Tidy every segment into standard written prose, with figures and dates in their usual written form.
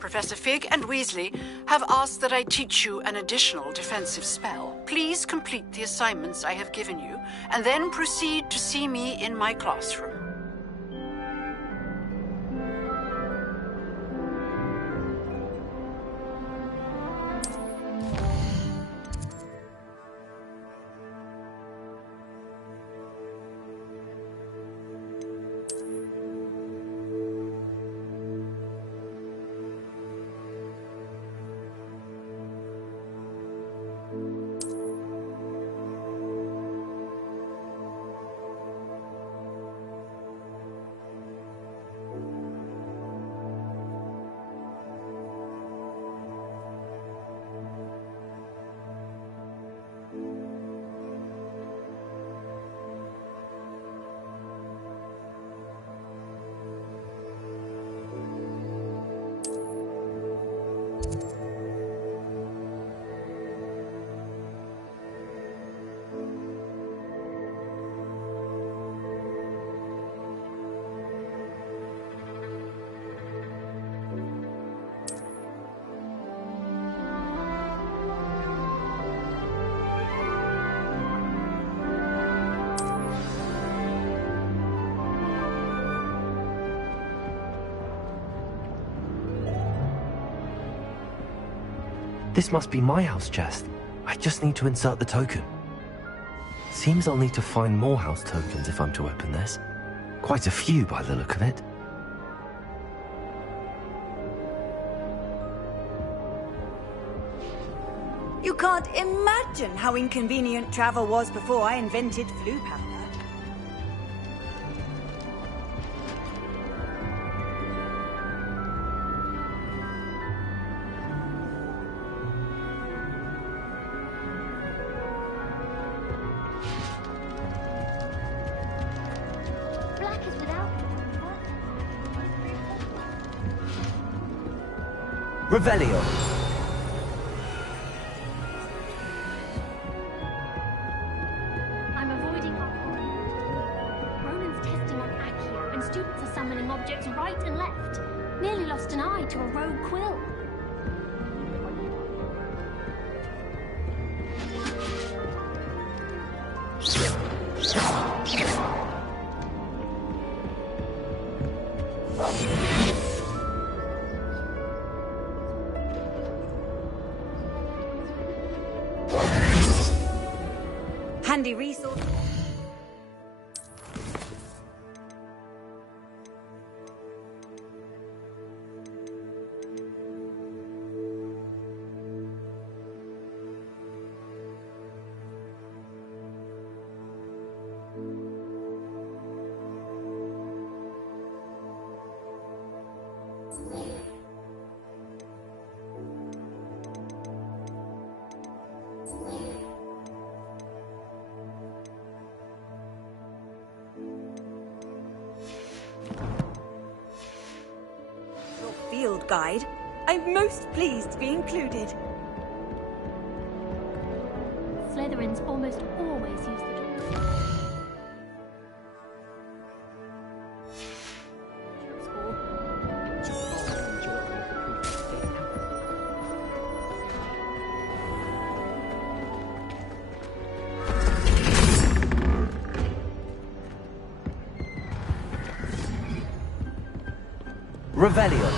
Professor Fig and Weasley have asked that I teach you an additional defensive spell. Please complete the assignments I have given you, and then proceed to see me in my classroom. This must be my house chest. I just need to insert the token. Seems I'll need to find more house tokens if I'm to open this. Quite a few by the look of it. You can't imagine how inconvenient travel was before I invented flu powder. Revelio. I'm avoiding Ronan's testing on Accio, and students are summoning objects right and left. Nearly lost an eye to a rogue quill. Handy resource. Field guide. I'm most pleased to be included. Slytherins almost always use the door. Revelio.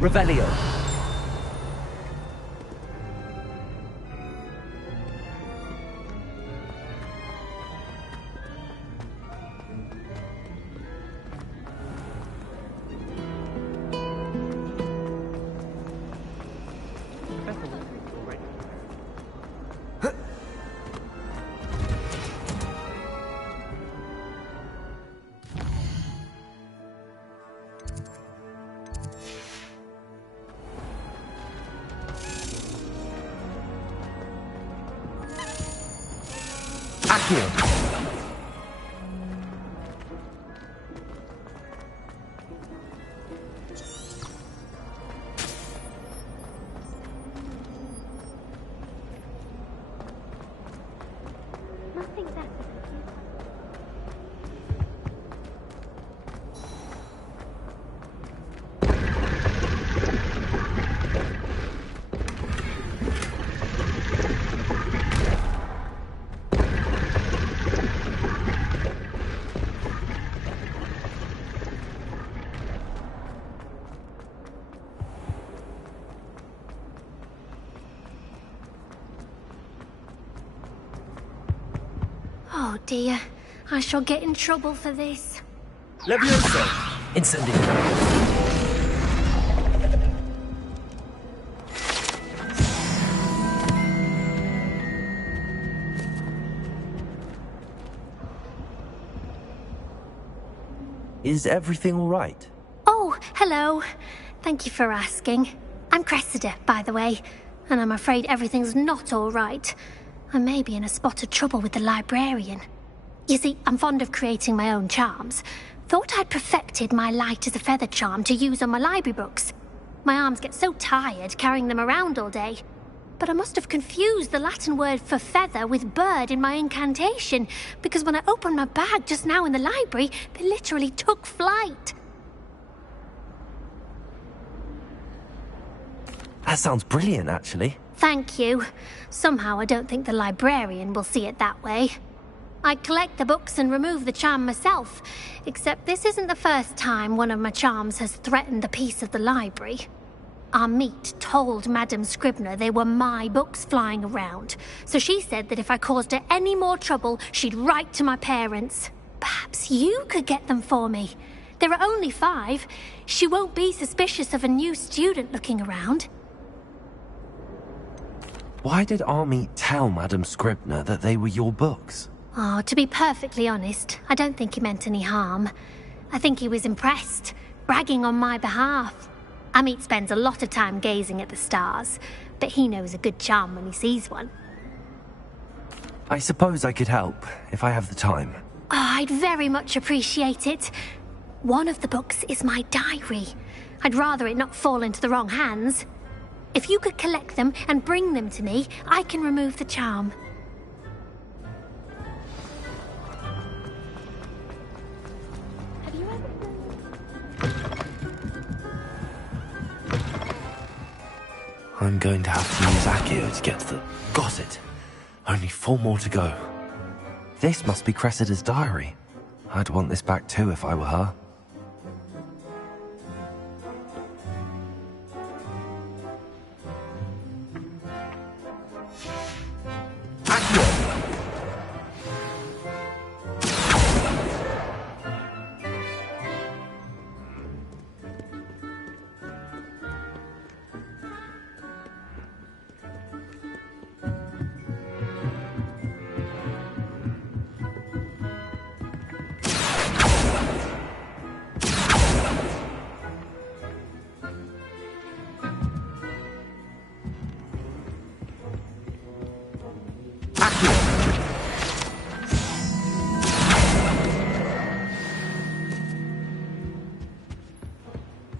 Revelio. Accio. Nothing better. Oh dear, I shall get in trouble for this. Levioso. Incendio. Is everything all right? Oh, hello. Thank you for asking. I'm Cressida, by the way, and I'm afraid everything's not all right. I may be in a spot of trouble with the librarian. You see, I'm fond of creating my own charms. Thought I'd perfected my light as a feather charm to use on my library books. My arms get so tired carrying them around all day. But I must have confused the Latin word for feather with bird in my incantation, because when I opened my bag just now in the library, they literally took flight. That sounds brilliant, actually. Thank you. Somehow I don't think the librarian will see it that way. I collect the books and remove the charm myself, except this isn't the first time one of my charms has threatened the peace of the library. Our meet told Madame Scribner they were my books flying around, so she said that if I caused her any more trouble, she'd write to my parents. Perhaps you could get them for me. There are only 5. She won't be suspicious of a new student looking around. Why did Army tell Madame Scribner that they were your books? Oh, to be perfectly honest, I don't think he meant any harm. I think he was impressed, bragging on my behalf. Amit spends a lot of time gazing at the stars, but he knows a good charm when he sees one. I suppose I could help, if I have the time. Oh, I'd very much appreciate it. One of the books is my diary. I'd rather it not fall into the wrong hands. If you could collect them and bring them to me, I can remove the charm. Have you ever... I'm going to have to use Accio to get to the... Got it! Only 4 more to go. This must be Cressida's diary. I'd want this back too if I were her.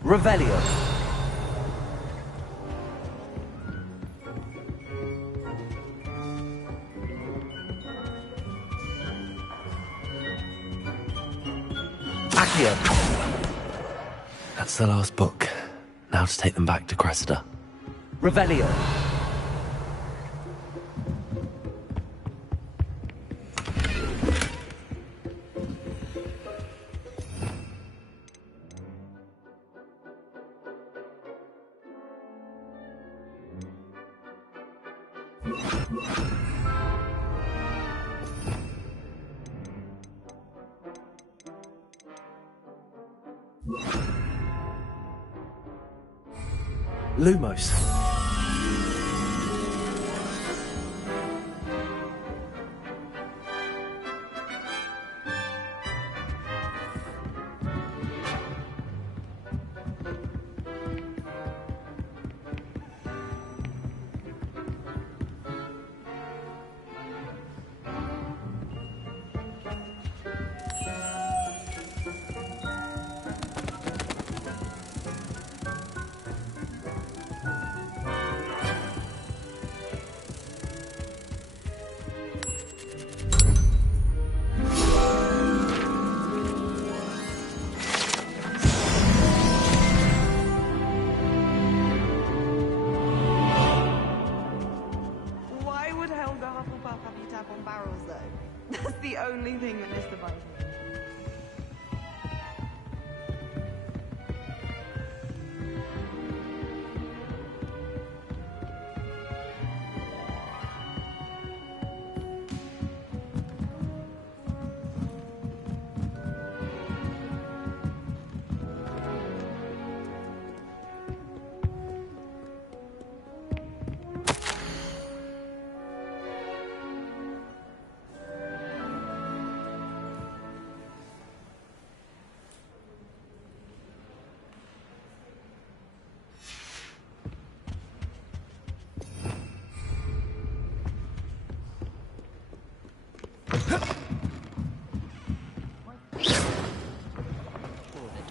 Revelio. Accio. That's the last book. Now to take them back to Cressida. Revelio. Lumos. That's the only thing that mystifies me.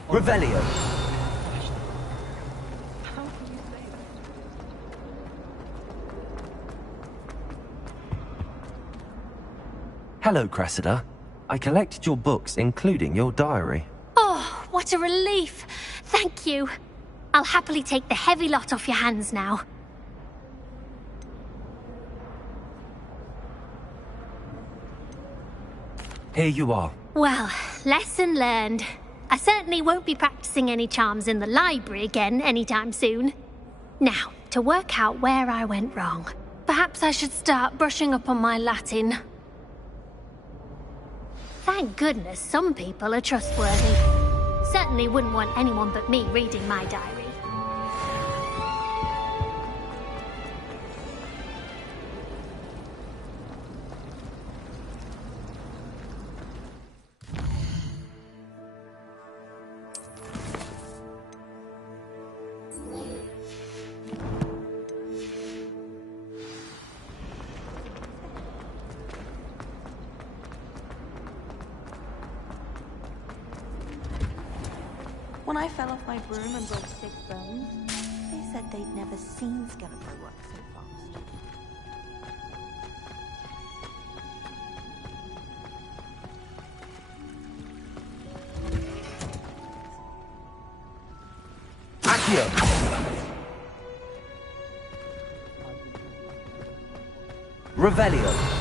Revelio. Hello, Cressida. I collected your books, including your diary. Oh, what a relief. Thank you. I'll happily take the heavy lot off your hands now. Here you are. Well, lesson learned. I certainly won't be practicing any charms in the library again anytime soon. Now, to work out where I went wrong. Perhaps I should start brushing up on my Latin. Thank goodness some people are trustworthy. Certainly wouldn't want anyone but me reading my diary. When I fell off my broom and broke 6 bones, they said they'd never seen Skeletor work so fast. Accio. Revelio.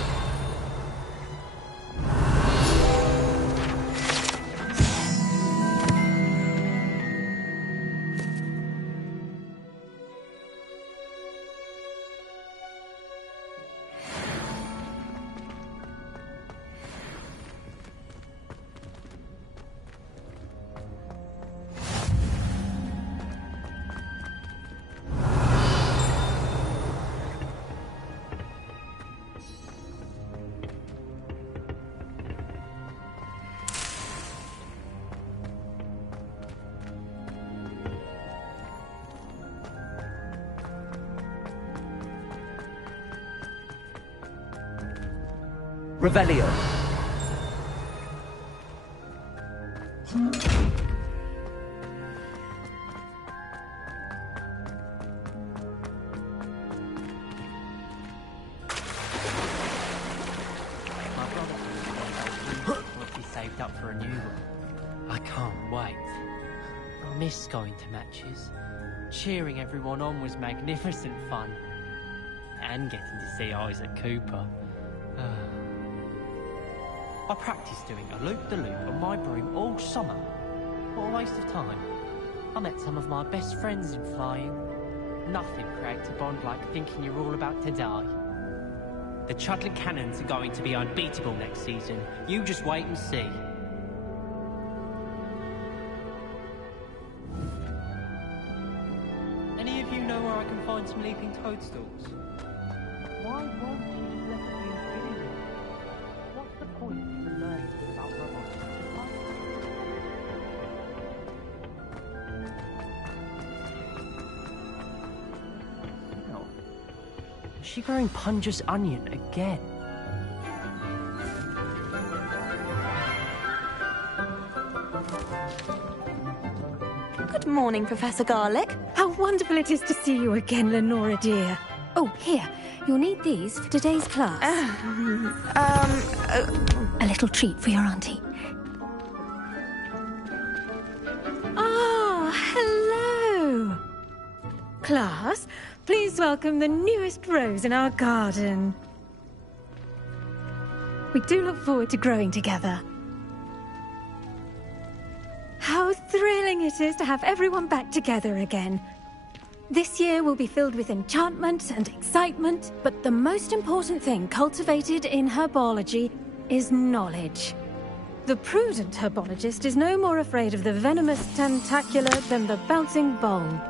Revelio. Saved up for a new one. I can't wait. I miss going to matches. Cheering everyone on was magnificent fun. And getting to see Isaac Cooper. I practiced doing a loop-the-loop on my broom all summer. What a waste of time. I met some of my best friends in flying. Nothing creates a bond like thinking you're all about to die. The Chudley Cannons are going to be unbeatable next season. You just wait and see. Any of you know where I can find some leaping toadstools? Why won't you let me do it? What's the point of learning about robots? No. Is she growing Punja's onion again? Good morning, Professor Garlic. How wonderful it is to see you again, Lenora dear. Oh, here. You'll need these for today's class. A little treat for your auntie. Ah, hello. Class, please welcome the newest rose in our garden. We do look forward to growing together. How thrilling it is to have everyone back together again. This year will be filled with enchantment and excitement, but the most important thing cultivated in herbology is knowledge. The prudent herbologist is no more afraid of the venomous tentacula than the bouncing bulb.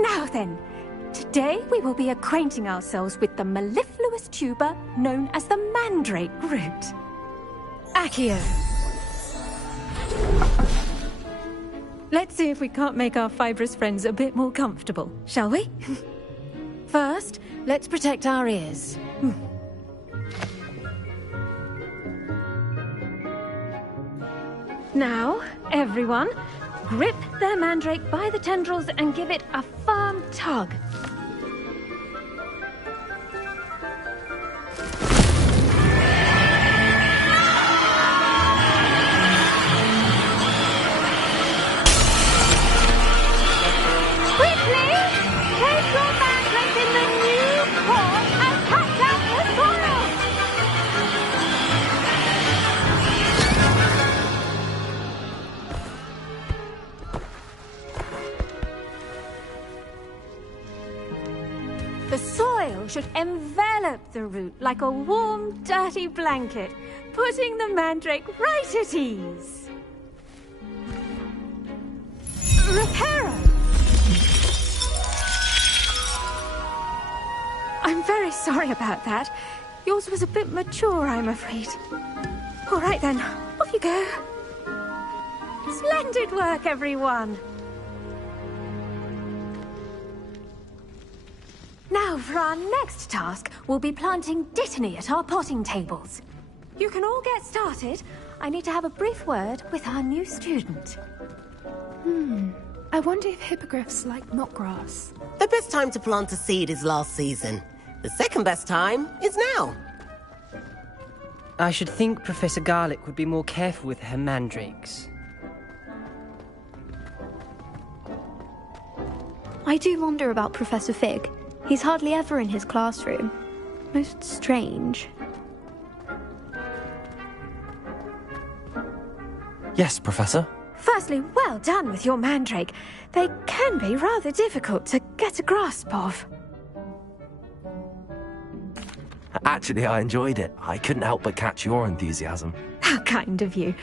Now then, today we will be acquainting ourselves with the mellifluous tuber known as the mandrake root. Accio. Let's see if we can't make our fibrous friends a bit more comfortable, shall we? First, let's protect our ears. Now, everyone, grip their mandrake by the tendrils and give it a firm tug. The soil should envelop the root like a warm, dirty blanket, putting the mandrake right at ease. Reparo! I'm very sorry about that. Yours was a bit mature, I'm afraid. All right then, off you go. Splendid work, everyone. Now, for our next task, we'll be planting Dittany at our potting tables. You can all get started. I need to have a brief word with our new student. I wonder if hippogriffs like knotgrass. The best time to plant a seed is last season. The second best time is now. I should think Professor Garlic would be more careful with her mandrakes. I do wonder about Professor Fig. He's hardly ever in his classroom. Most strange. Yes, Professor. Firstly, well done with your mandrake. They can be rather difficult to get a grasp of. Actually, I enjoyed it. I couldn't help but catch your enthusiasm. How kind of you.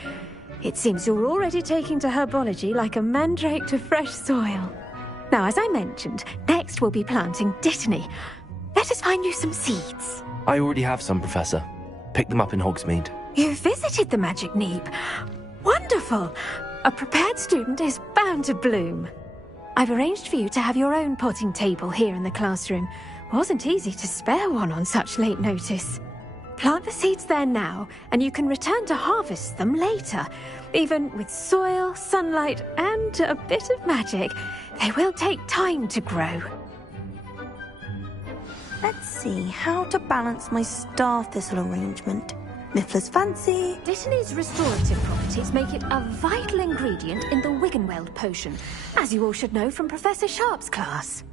It seems you're already taking to herbology like a mandrake to fresh soil. Now, as I mentioned, next we'll be planting Dittany. Let us find you some seeds. I already have some, Professor. Picked them up in Hogsmeade. You visited the Magic Neep. Wonderful. A prepared student is bound to bloom. I've arranged for you to have your own potting table here in the classroom. Wasn't easy to spare one on such late notice. Plant the seeds there now, and you can return to harvest them later. Even with soil, sunlight, and a bit of magic, they will take time to grow. Let's see how to balance my star thistle arrangement. Miffler's fancy. Dittany's restorative properties make it a vital ingredient in the Wiggenweld potion, as you all should know from Professor Sharp's class.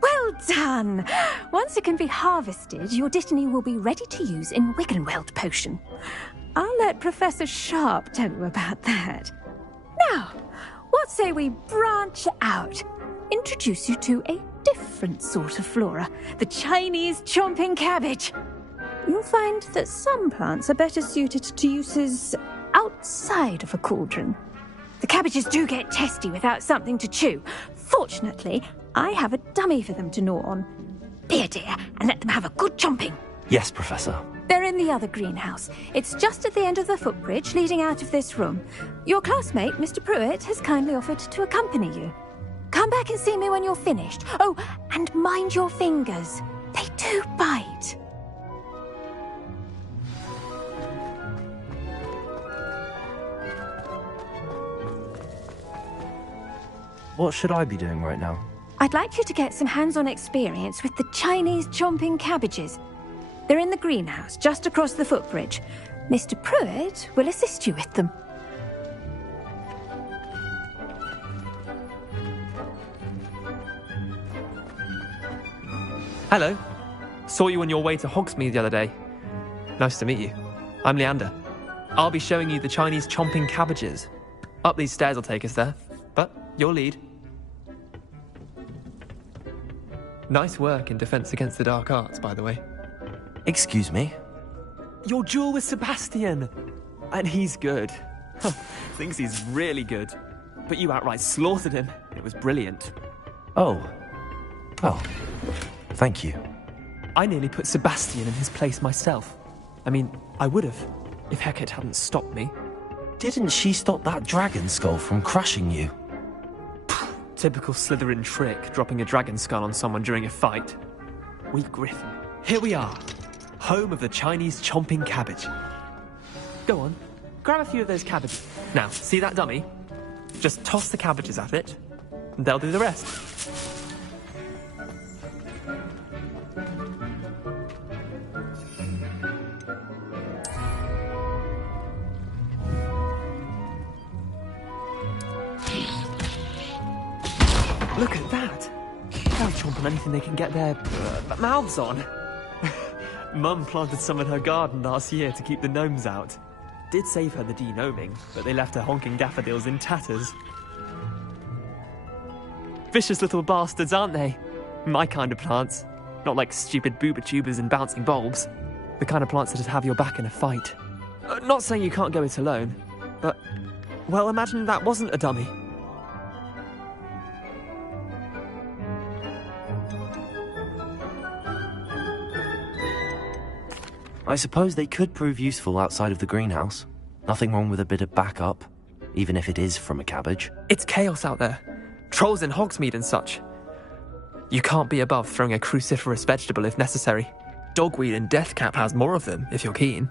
Well done! Once it can be harvested, your Dittany will be ready to use in Wiggenweld potion. I'll let Professor Sharp tell you about that. Now, what say we branch out? Introduce you to a different sort of flora, the Chinese chomping cabbage. You'll find that some plants are better suited to uses outside of a cauldron. The cabbages do get testy without something to chew. Fortunately, I have a dummy for them to gnaw on. Be a dear and let them have a good chomping. Yes, Professor. They're in the other greenhouse. It's just at the end of the footbridge leading out of this room. Your classmate, Mr. Pruitt, has kindly offered to accompany you. Come back and see me when you're finished. Oh, and mind your fingers. They do bite. What should I be doing right now? I'd like you to get some hands-on experience with the Chinese chomping cabbages. They're in the greenhouse, just across the footbridge. Mr. Pruitt will assist you with them. Hello. Saw you on your way to Hogsmeade the other day. Nice to meet you. I'm Leander. I'll be showing you the Chinese chomping cabbages. Up these stairs will take us there, but your lead. Nice work in Defense Against the Dark Arts, by the way. Excuse me? Your duel with Sebastian! And he's good. Thinks he's really good. But you outright slaughtered him. It was brilliant. Oh. Well, thank you. I nearly put Sebastian in his place myself. I mean, I would have, if Hecate hadn't stopped me. Didn't she stop that dragon skull from crushing you? Typical Slytherin trick, dropping a dragon skull on someone during a fight. Weak Griffin. Here we are. Home of the Chinese chomping cabbage. Go on, grab a few of those cabbages. Now, see that dummy? Just toss the cabbages at it, and they'll do the rest. Look at that! They'll chomp on anything they can get their mouths on. Mum planted some in her garden last year to keep the gnomes out. Did save her the de-gnoming, but they left her honking daffodils in tatters. Vicious little bastards, aren't they? My kind of plants. Not like stupid booba-tubers and bouncing bulbs. The kind of plants that'd have your back in a fight. Not saying you can't go it alone, but... well, imagine that wasn't a dummy. I suppose they could prove useful outside of the greenhouse. Nothing wrong with a bit of backup, even if it is from a cabbage. It's chaos out there. Trolls in Hogsmeade and such. You can't be above throwing a cruciferous vegetable if necessary. Dogweed and Deathcap has more of them, if you're keen.